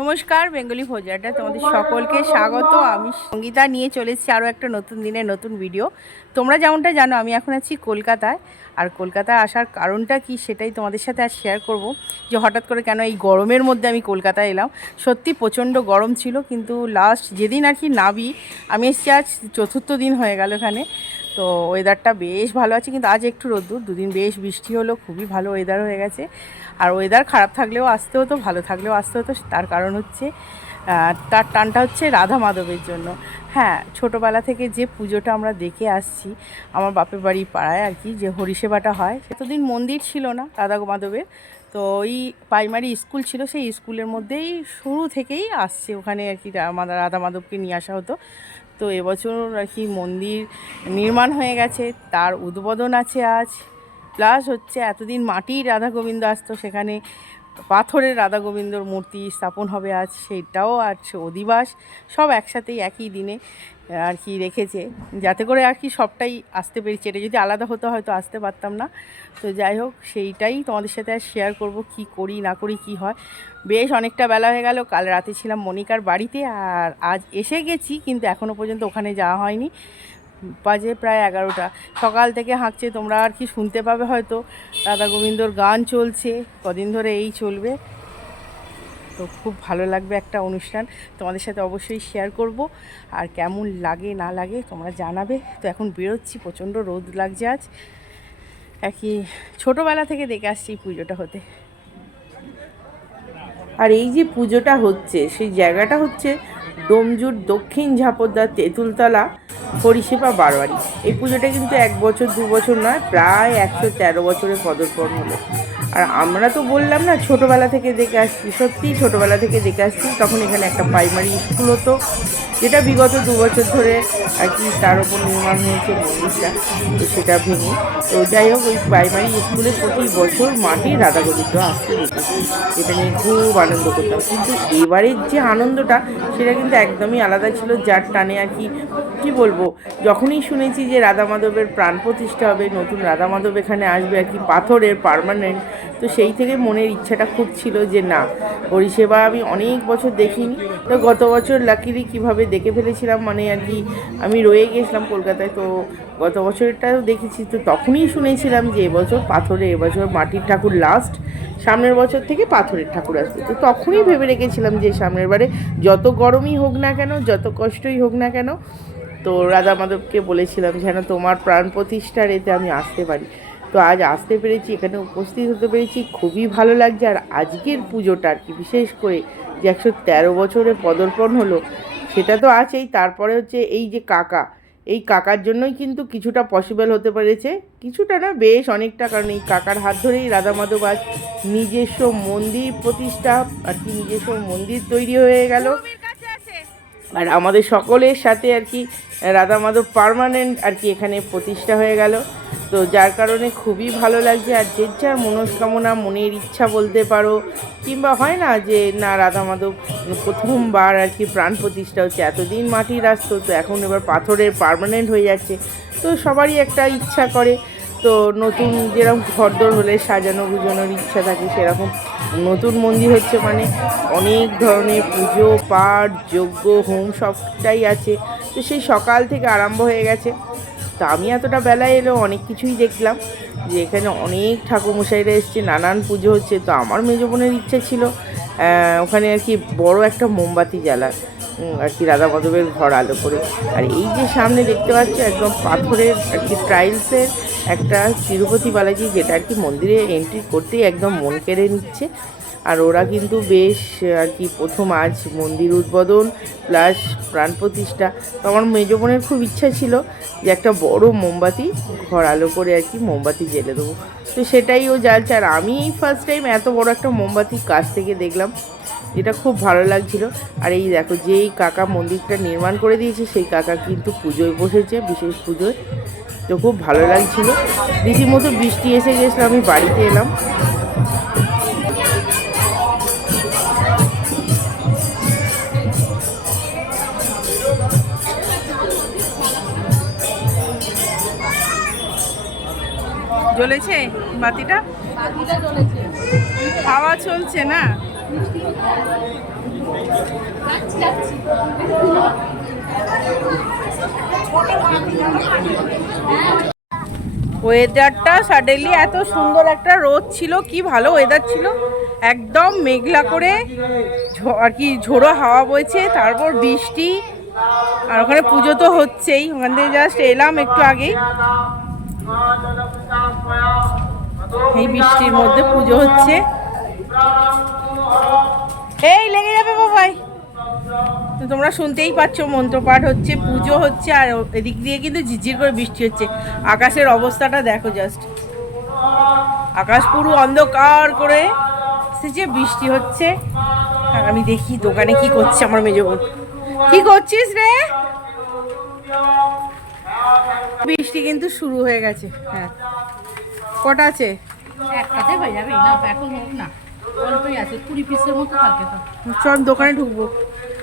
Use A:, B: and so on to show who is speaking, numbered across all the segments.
A: নমস্কার, বেঙ্গলি ভোজাটা তোমাদের সকলকে স্বাগত। আমি সঙ্গীতা নিয়ে চলেছি আরও একটা নতুন দিনের নতুন ভিডিও। তোমরা যেমনটা জানো, আমি এখন আছি কলকাতায়। আর কলকাতায় আসার কারণটা কি সেটাই তোমাদের সাথে আর শেয়ার করব। যে হঠাৎ করে কেন এই গরমের মধ্যে আমি কলকাতায় এলাম। সত্যি প্রচণ্ড গরম ছিল, কিন্তু লাস্ট যেদিন আর কি নাবি, আমি এসেছি আজ চতুর্থ দিন হয়ে গেল এখানে। তো ওয়েদারটা বেশ ভালো আছে, কিন্তু আজ একটু রোদ্দুর। দুদিন বেশ বৃষ্টি হলো, খুবই ভালো ওয়েদার হয়ে গেছে। আর ওয়েদার খারাপ থাকলেও আসতে হতো, ভালো থাকলেও আসতে হতো, তার কারণ হচ্ছে তার টানটা হচ্ছে রাধা মাধবের জন্য। হ্যাঁ ছোটোবেলা থেকে যে পুজোটা আমরা দেখে আসছি, আমার বাপের বাড়ি পাড়ায় আর কি, যে হরিসেবাটা হয় এতদিন মন্দির ছিল না রাধা মাধবের। তো ওই প্রাইমারি স্কুল ছিল, সেই স্কুলের মধ্যেই শুরু থেকেই আসছে, ওখানে আর কি রাধা মাধবকে নিয়ে আসা হতো। তো এবছর আর কি মন্দির নির্মাণ হয়ে গেছে, তার উদ্বোধন আছে আজ। প্লাস হচ্ছে এতদিন মাটির রাধা গোবিন্দ আসতো সেখানে পাথরের রাধা গোবিন্দর মূর্তি স্থাপন হবে আজ, সেটাও আজ অধিবাস, সব একসাথেই একই দিনে আর কি রেখেছে। যাতে করে আর কি সবটাই আসতে পেরেছি। এটা যদি আলাদা হতো হয়তো আসতে পারতাম না। তো যাই হোক, সেইটাই তোমাদের সাথে আর শেয়ার করব, কি করি, না করি, কি হয়। বেশ অনেকটা বেলা হয়ে গেল, কাল রাতে ছিলাম মনিকার বাড়িতে, আর আজ এসে গেছি, কিন্তু এখনও পর্যন্ত ওখানে যাওয়া হয়নি। বাজে প্রায় এগারোটা। সকাল থেকে হাঁকছে, তোমরা আর কি শুনতে পাবে হয়তো। রাধা গোবিন্দর গান চলছে, কদিন ধরে এই চলবে। তো খুব ভালো লাগবে একটা অনুষ্ঠান। তোমাদের সাথে অবশ্যই শেয়ার করব। আর কেমন লাগে, না লাগে, তোমরা জানাবে। তো এখন বেরোচ্ছি, প্রচণ্ড রোদ লাগছে আজ। একই ছোটোবেলা থেকে দেখে আসছি পুজোটা হতে। আর এই যে পুজোটা হচ্ছে, সেই জায়গাটা হচ্ছে ডোমজুর দক্ষিণ ঝাপদা তেঁতুলতলা। পরিষেবা বারোয়ারি। এই পুজোটা কিন্তু এক বছর, দু বছর নয়, প্রায় একশো তেরো বছরের পদর্পণ হলো। আর আমরা তো বললাম না, ছোটোবেলা থেকে দেখে আসছি, সত্যিই ছোটোবেলা থেকে দেখে আসছি, তখন এখানে একটা প্রাইমারি স্কুল হতো। যেটা বিগত দু বছর ধরে আর কি তার উপর নির্মাণ হয়েছে মন্দিরটা তো সেটা ভেঙে। তো যাই হোক, ওই প্রাইমারি স্কুলে প্রতি বছর মাটির রাধা গোবিন্দ আসতে দেখেছি এটা নিয়ে খুব আনন্দ করতাম। কিন্তু এবারের যে আনন্দটা, সেটা কিন্তু একদমই আলাদা ছিল। যার টানে আর কি কি বলব, যখনই শুনেছি যে রাধা মাধবের প্রাণ প্রতিষ্ঠা হবে, নতুন রাধা মাধব এখানে আসবে আর কি, পাথরের পার্মানেন্ট তো সেই থেকে মনের ইচ্ছাটা খুব ছিল যে না, পরিষেবা আমি অনেক বছর দেখিনি। তো গত বছর লাকিলি কীভাবে দেখে ফেলেছিলাম মানে আর কি, আমি রয়ে গেছিলাম কলকাতায়। তো গত বছরটাও দেখেছি, তো তখনই শুনেছিলাম যে এবছর পাথরে, এবছর মাটির ঠাকুর লাস্ট সামনের বছর থেকে পাথরের ঠাকুর আসবে। তো তখনই ভেবে রেখেছিলাম যে সামনের বারে যত গরমই হোক না কেন, যত কষ্টই হোক না কেন, তো রাধা মাধবকে বলেছিলাম যেন তোমার প্রাণ প্রতিষ্ঠার এতে আমি আসতে পারি। তো আজ আসতে পেরেছি, এখানে উপস্থিত হতে পেরেছি, খুবই ভালো লাগছে। আর আজকের পুজোটা আর কি, বিশেষ করে যে একশো তেরো বছরে পদার্পণ হলো সেটা তো আছেই, তারপরে হচ্ছে এই যে কাকা, এই কাকার জন্যই কিন্তু কিছুটা পসিবল হতে পেরেছে। কিছুটা না, বেশ অনেকটা, কারণ এই কাকার হাত ধরেই রাধা মাধব আজ নিজস্ব মন্দির প্রতিষ্ঠা, আর কি নিজস্ব মন্দির তৈরি হয়ে গেল। আর আমাদের সকলের সাথে আর কি রাধা মাধব পারমানেন্ট আর কি এখানে প্রতিষ্ঠা হয়ে গেল। তো যার কারণে খুবই ভালো লাগছে। আর যে যার মনস্কামনা, মনের ইচ্ছা বলতে পারো, কিংবা হয় না যে, না, রাধা মাধব প্রথমবার আর কি প্রাণ প্রতিষ্ঠা হচ্ছে। এতদিন মাটির আসতো, তো এখন এবার পাথরের পার্মানেন্ট হয়ে যাচ্ছে। তো সবারই একটা ইচ্ছা করে। তো নতুন যেরকম ঘরদোর হলে সাজানো গুজানোর ইচ্ছা থাকে সেরকম। নতুন মন্দির হচ্ছে মানে অনেক ধরনের পুজো, পাঠ, যজ্ঞ, হোম সবটাই আছে। তো সেই সকাল থেকে আরম্ভ হয়ে গেছে। তো আমি এতটা বেলায় এলেও অনেক কিছুই দেখলাম। যে এখানে অনেক ঠাকুরমশাইরা এসছে, নানান পুজো হচ্ছে। তো আমার মেজো বোনের ইচ্ছে ছিল ওখানে আর কি বড় একটা মোমবাতি জ্বালার। আর কি রাধা মাধবের ঘর আলো করে। আর এই যে সামনে দেখতে পাচ্ছ একদম পাথরের আর কি ট্রাইলসের একটা তিরুপতি বালাজি, যেটা আর কি মন্দিরে এন্ট্রি করতেই একদম মন কেড়ে নিচ্ছে। আর ওরা কিন্তু বেশ আর কি প্রথম আজ মন্দির উদ্বোধন প্লাস প্রাণ প্রতিষ্ঠা। তো আমার মেজো বোনের খুব ইচ্ছা ছিল যে একটা বড় মোমবাতি, ঘর আলো করে আর কি মোমবাতি জ্বেলে দেবো। তো সেটাই ও জ্বালছে। আর আমি এই ফার্স্ট টাইম এত বড় একটা মোমবাতি কাছ থেকে দেখলাম। যেটা খুব ভালো লাগছিল। আর এই দেখো যেই কাকা মন্দিরটা নির্মাণ করে দিয়েছে সেই কাকা কিন্তু পুজোয় বসেছে বিশেষ পুজোয়। তো খুব ভালো লাগছিল। রীতিমতো বৃষ্টি এসে গেছিল আমি বাড়িতে এলাম। জ্বলেছে বাতিটা? হাওয়া চলছে না? ওয়েদারটা সাডেনলি এত সুন্দর একটা রোদ ছিল, কি ভালো ওয়েদার ছিল। একদম মেঘলা করে আর কি ঝোড়ো হাওয়া বইছে, তারপর বৃষ্টি, আর ওখানে পুজো তো হচ্ছেই। ওখান থেকে জাস্ট এলাম একটু আগেই। এই বৃষ্টির মধ্যে পুজো হচ্ছে। এই, লেগে যাবে বাবাই তো তোমরা শুনতেই পাচ্ছ, মন্ত্রপাঠ হচ্ছে, পুজো হচ্ছে, আর এদিক দিয়ে কিন্তু ঝিরঝির করে বৃষ্টি হচ্ছে। আকাশের অবস্থাটা দেখো জাস্ট আকাশ পুরো অন্ধকার করে এসেছে বৃষ্টি হচ্ছে। আর আমি দেখি দোকানে কি করছে আমার মেজো বোন। কি করছিস রে? বৃষ্টি কিন্তু শুরু হয়ে গেছে। হ্যাঁ। কটা আছে?
B: একটাতে হয়ে যাবে, না, এখন হোক না। অল্পই
A: চল দোকানে ঢুকবো,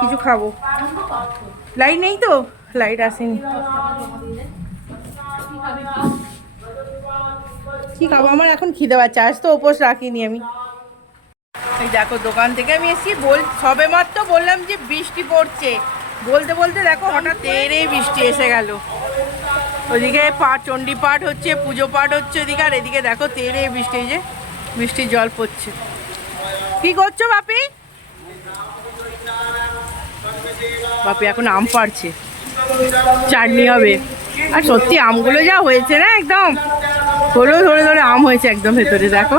A: কিছু খাব। লাইট নেই তো? লাইট আসেনি। কি খাব? আমার এখন খিদে পাচ্ছে, আজ তো উপোস রাখিনি আমি। দেখো, দোকান থেকে আমি এসেছি, বল সবে মাত্র বললাম যে বৃষ্টি পড়ছে। বলতে বলতে দেখো, হঠাৎ তেরেই বৃষ্টি এসে গেল। ওদিকে পাট চণ্ডী পাঠ হচ্ছে, পুজো পাঠ হচ্ছে ওদিকে, আর এদিকে দেখো তেরে বৃষ্টি যে বৃষ্টির জল পড়ছে। কি করছ বাপি? বাপি, এখন আম পাড়ছে। চাটনি হবে। আর সত্যি আমগুলো যা হয়েছে না একদম? হলো ধরে ধরে আম হয়েছে একদম ভেতরে, দেখো।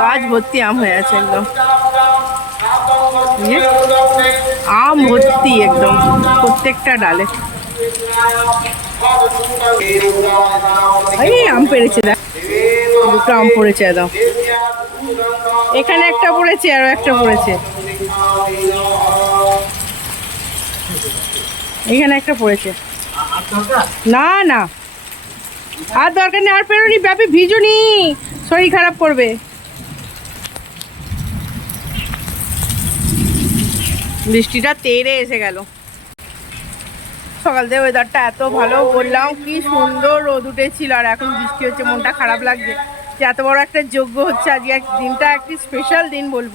A: গাছ ভর্তি আম হয়ে আছে একদম। আম ভর্তি একদম, প্রত্যেকটা ডালে। এই আম পেরেছে দেখ। দুটো আম পড়েছে একদম এখানে একটা পড়েছে, আরও একটা পড়েছে। এখানে একটা পড়েছে। না না। আর দরকার নেই, আর পেরোনি, ব্যাপী ভিজুনি। শরীর খারাপ করবে। বৃষ্টিটা তেরে এসে গেল। সকাল থেকে ওয়েদারটা এত ভালো, বললাম কি সুন্দর রোদ উঠেছিল, আর এখন বৃষ্টি হচ্ছে, মনটা খারাপ লাগছে। যে এত বড় একটা যোগ্য হচ্ছে, আজকে এক দিনটা একটি স্পেশাল দিন বলব,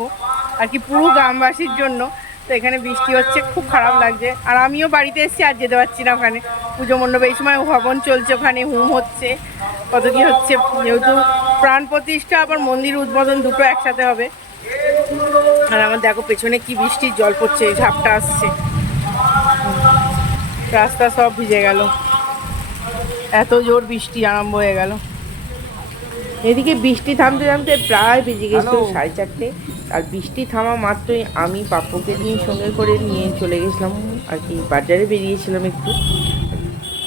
A: আর কি পুরো গ্রামবাসীর জন্য। তো এখানে বৃষ্টি হচ্ছে, খুব খারাপ লাগছে। আর আমিও বাড়িতে এসেছি, আর যেতে পারছি না ওখানে। পুজো মণ্ডপে এই সময় ভবন চলছে ওখানে, হুম হচ্ছে। কত কি হচ্ছে, যেহেতু প্রাণ প্রতিষ্ঠা, আবার মন্দির উদ্বোধন দুটো একসাথে হবে। আর আমার দেখো পেছনে কি বৃষ্টির জল পড়ছে ঝাপটা আসছে। রাস্তা সব ভিজে গেল। এত জোর বৃষ্টি আরম্ভ হয়ে গেল। এদিকে বৃষ্টি থামতে থামতে প্রায় বেজে গেছিল সাড়ে চারটে। আর বৃষ্টি থামা মাত্রই আমি পাপ্পুকে নিয়ে সঙ্গে করে নিয়ে চলে গেছিলাম। আর কি বাজারে বেরিয়েছিলাম একটু।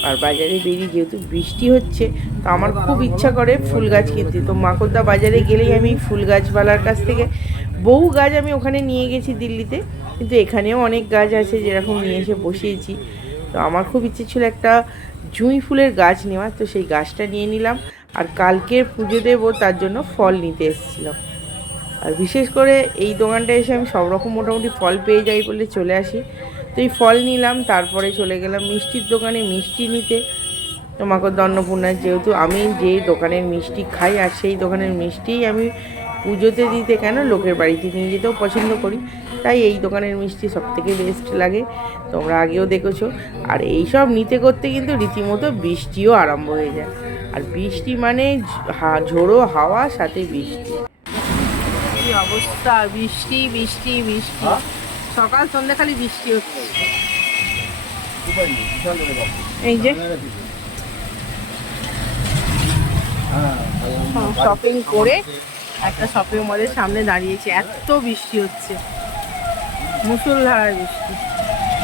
A: আর বাজারে বেরিয়ে যেহেতু বৃষ্টি হচ্ছে, তো আমার খুব ইচ্ছা করে ফুল গাছ কিনতে। তো মাকড়দা বাজারে গেলেই আমি ফুল গাছওয়ালার কাছ থেকে বহু গাছ আমি ওখানে নিয়ে গেছি দিল্লিতে, কিন্তু এখানেও অনেক গাছ আছে যেরকম নিয়ে এসে বসিয়েছি। তো আমার খুব ইচ্ছে ছিল একটা জুঁই ফুলের গাছ নেওয়ার, তো সেই গাছটা নিয়ে নিলাম। আর কালকের পুজো দেবো, তার জন্য ফল নিতে এসেছিলাম। আর বিশেষ করে এই দোকানটায় এসে আমি সব রকম মোটামুটি ফল পেয়ে যাই বলে চলে আসি। তো এই ফল নিলাম, তারপরে চলে গেলাম মিষ্টির দোকানে মিষ্টি নিতে। তোমাকে অন্নপূর্ণার যেহেতু আমি যে দোকানের মিষ্টি খাই, আর সেই দোকানের মিষ্টিই আমি পুজোতে দিতে কেন? লোকের বাড়িতে নিয়ে যেতেও পছন্দ করি। তাই এই দোকানের মিষ্টি সব থেকে বেস্ট লাগে। তোমরা আগেও দেখেছ। আর এই সব নিতে করতে কিন্তু রীতিমতো বৃষ্টিও আরম্ভ হয়ে যায়। আর বৃষ্টি মানে ঝোড়ো হাওয়া, সাথে বৃষ্টি। অবস্থা? বৃষ্টি বৃষ্টি বৃষ্টি। সকাল সন্ধ্যে খালি বৃষ্টি হচ্ছে। এই যে? শপিং করে একটা শপিং মলের সামনে দাঁড়িয়েছি এত বৃষ্টি হচ্ছে। মুসুলধারার বৃষ্টি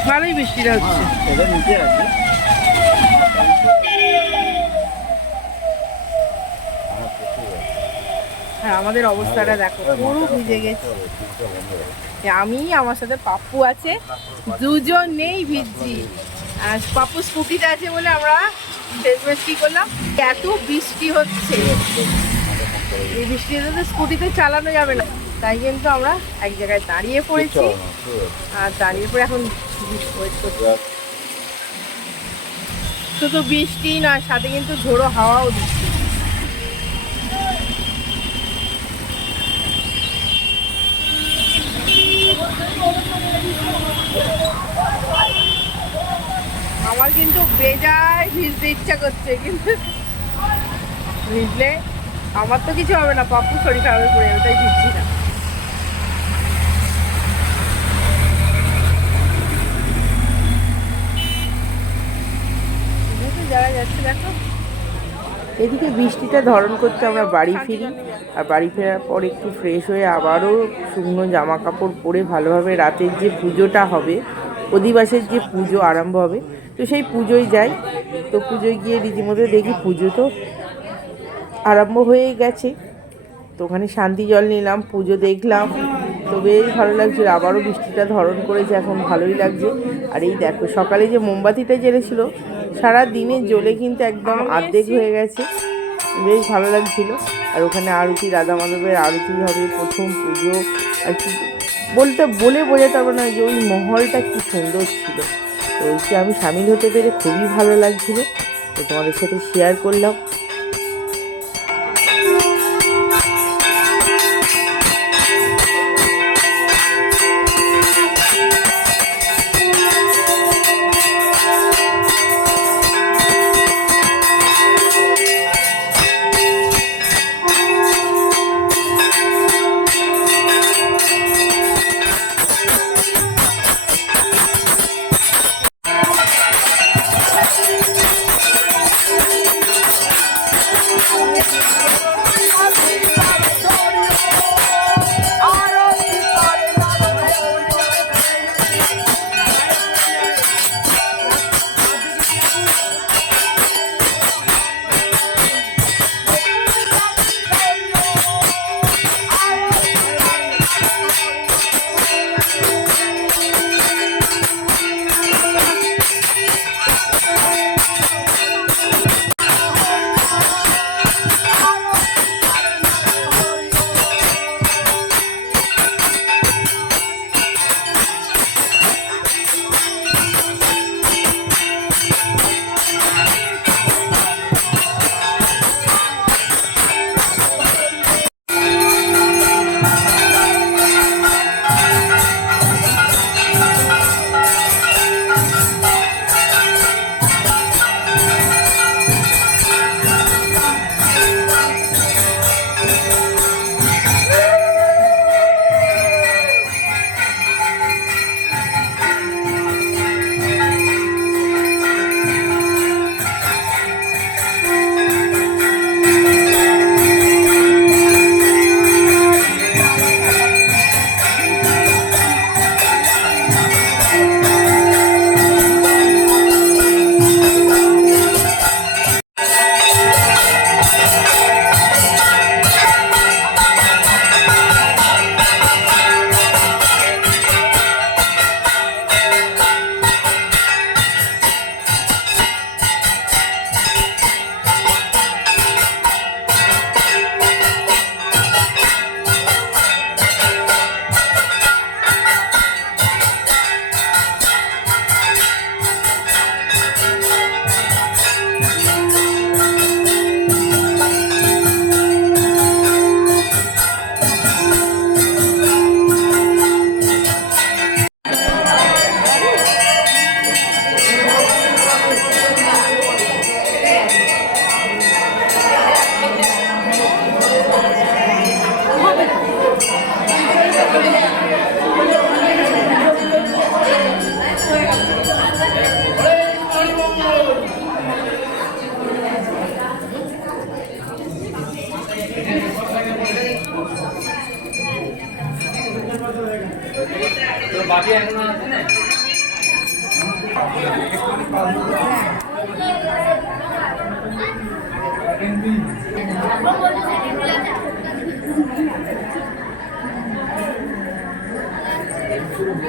A: ভালোই বৃষ্টিটা হচ্ছে। হ্যাঁ আমাদের অবস্থাটা দেখো পুরো ভিজে গেছে। আমি আমার সাথে পাপ্পু আছে দুজন নেই ভিজছি। আর পাপ্পু স্কুটিতে আছে বলে আমরা শেষমেশ কি করলাম? এত বৃষ্টি হচ্ছে। এই বৃষ্টিতে তো স্কুটিতে চালানো যাবে না। তাই কিন্তু আমরা এক জায়গায় দাঁড়িয়ে পড়েছি। আর দাঁড়িয়ে পড়ে এখন শুধু বৃষ্টি না সাথে কিন্তু ঝোড়ো হাওয়াও দিচ্ছে। আমার কিন্তু বেজায় ভিজতে ইচ্ছা করছে, কিন্তু ভিজলে আমার তো কিছু হবে না, পাপ্পু শরীর খারাপ পড়ে তাই ভিজছি না। যারা যাচ্ছে, দেখো।
C: এদিকে বৃষ্টিটা ধরন করতে আমরা বাড়ি ফিরি, আর বাড়ি ফেরার পর একটু ফ্রেশ হয়ে আবারও শুকনো জামা কাপড় পরে ভালোভাবে রাতের যে পুজোটা হবে, অধিবাসের যে পুজো আরম্ভ হবে, তো সেই পুজোয় যাই। তো পুজোয় গিয়ে রীতিমতো দেখি পুজো তো আরম্ভ হয়ে গেছে। তো ওখানে শান্তি জল নিলাম, পুজো দেখলাম। তো বেশ ভালো লাগছিল আবারও বৃষ্টিটা ধরন করেছে, এখন ভালোই লাগছে। আর এই দেখো, সকালে যে মোমবাতিটা জ্বেলেছিল সারা দিনে জ্বলে কিন্তু একদম আর্ধেক হয়ে গেছে। বেশ ভালো লাগছিল। আর ওখানে আরতি, রাধা মাধবের আরতি হবে, প্রথম পুজো। আর কি বলতে, বলে বোঝাতে পারব না যে ওই মহলটা কি সুন্দর ছিল। তো আমি সামিল হতে পেরে খুবই ভালো লাগছিল। তো তোমাদের সাথে শেয়ার করলাম।
D: Thank you.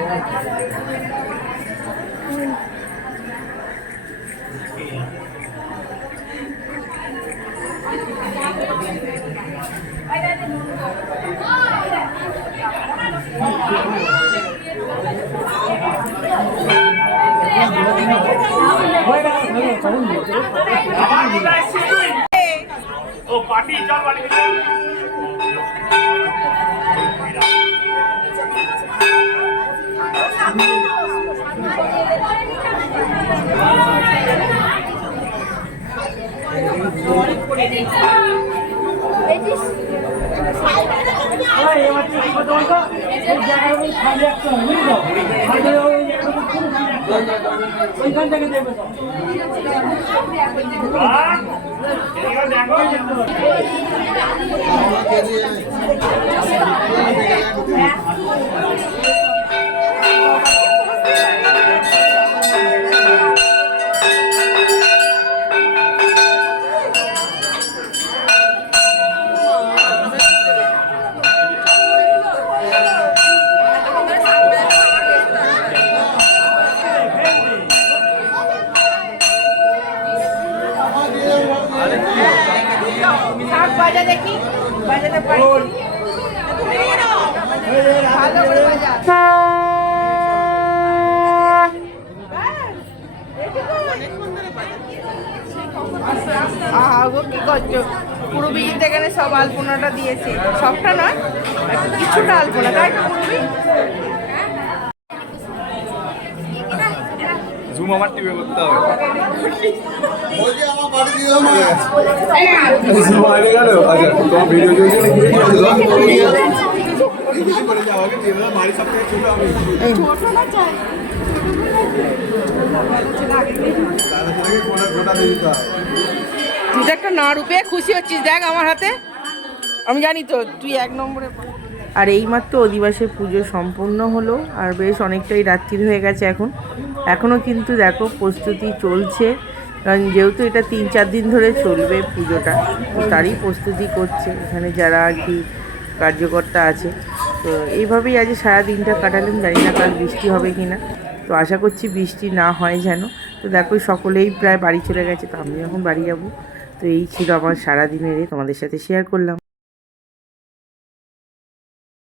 D: Thank you.
E: ওইখান থেকে দেবে সব।
D: দেখো
A: আহা গো কি করছ? পুরো বিজিতে এখানে সব আলপনাটা দিয়েছে। সবটা নয় একটু কিছুটা আলপনা তাই পুরবি
D: জুম আমার টিভি করতে হবে।
F: বাইরে গেল আচ্ছা তোমার ভিডিও চলছে না
A: তুই তো একটা না রূপে খুশি হচ্ছিস, দেখ আমার হাতে। আমি জানি তো, তুই এক নম্বরে
C: আর এইমাত্র অধিবাসের পুজো সম্পূর্ণ হলো, আর বেশ অনেকটাই রাত্রির হয়ে গেছে এখন। এখনও কিন্তু দেখো প্রস্তুতি চলছে, কারণ যেহেতু এটা তিন চার দিন ধরে চলবে পুজোটা, তো তারই প্রস্তুতি করছে এখানে যারা আর কি কার্যকর্তা আছে। তো এইভাবেই আজ সারা দিনটা জানি না কাল বৃষ্টি হবে কি না। তো আশা করছি বৃষ্টি না হয় যেন। তো দেখো সকলেই প্রায় বাড়ি চলে গেছে, তো আমি এখন বাড়ি যাব। তো এই ছিল আমার সারাদিনের তোমাদের সাথে শেয়ার করলাম।